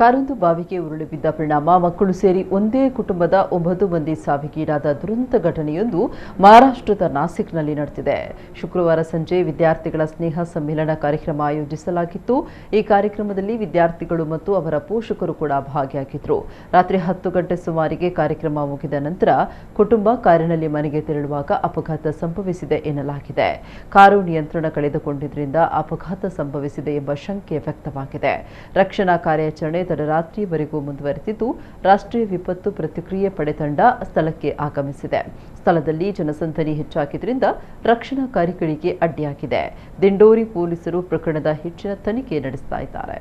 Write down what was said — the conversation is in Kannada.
ಕಾರೊಂದು ಬಾವಿಗೆ ಉರುಳಿ ಬಿದ್ದ ಪರಿಣಾಮ ಮಕ್ಕಳು ಸೇರಿ ಒಂದೇ ಕುಟುಂಬದ 9 ಮಂದಿ ಸಾವಿಗೀಡಾದ ದುರಂತ ಘಟನೆಯೊಂದು ಮಹಾರಾಷ್ಟ್ರದ ನಾಸಿಕ್ನಲ್ಲಿ ನಡೆದಿದೆ. ಶುಕ್ರವಾರ ಸಂಜೆ ವಿದ್ಯಾರ್ಥಿಗಳ ಸ್ನೇಹ ಸಮ್ಮೇಳನ ಕಾರ್ಯಕ್ರಮ ಆಯೋಜಿಸಲಾಗಿತ್ತು. ಈ ಕಾರ್ಯಕ್ರಮದಲ್ಲಿ ವಿದ್ಯಾರ್ಥಿಗಳು ಮತ್ತು ಅವರ ಪೋಷಕರು ಕೂಡ ಭಾಗಿಯಾಗಿದ್ದರು. ರಾತ್ರಿ 10 ಗಂಟೆ ಸುಮಾರಿಗೆ ಕಾರ್ಯಕ್ರಮ ಮುಗಿದ ನಂತರ ಕುಟುಂಬ ಕಾರಿನಲ್ಲಿ ಮನೆಗೆ ತೆರಳುವಾಗ ಅಪಘಾತ ಸಂಭವಿಸಿದೆ ಎನ್ನಲಾಗಿದೆ. ಕಾರು ನಿಯಂತ್ರಣ ಕಳೆದುಕೊಂಡಿದ್ದರಿಂದ ಅಪಘಾತ ಸಂಭವಿಸಿದೆ ಎಂಬ ಶಂಕೆ ವ್ಯಕ್ತವಾಗಿದೆ. ರಕ್ಷಣಾ ಕಾರ್ಯಾಚರಣೆ ತಡರಾತ್ರಿವರೆಗೂ ಮುಂದುವರೆದಿದ್ದು, ರಾಷ್ಟ್ರೀಯ ವಿಪತ್ತು ಪ್ರತಿಕ್ರಿಯೆ ಪಡೆ ತಂಡ ಸ್ಥಳಕ್ಕೆ ಆಗಮಿಸಿದೆ. ಸ್ಥಳದಲ್ಲಿ ಜನಸಂದಣಿ ಹೆಚ್ಚಾಗಿದ್ದರಿಂದ ರಕ್ಷಣಾ ಕಾರ್ಯಗಳಿಗೆ ಅಡ್ಡಿಯಾಗಿದೆ. ದಿಂಡೋರಿ ಪೊಲೀಸರು ಪ್ರಕರಣದ ಹೆಚ್ಚಿನ ತನಿಖೆ ನಡೆಸ್ತಾ ಇದ್ದಾರೆ.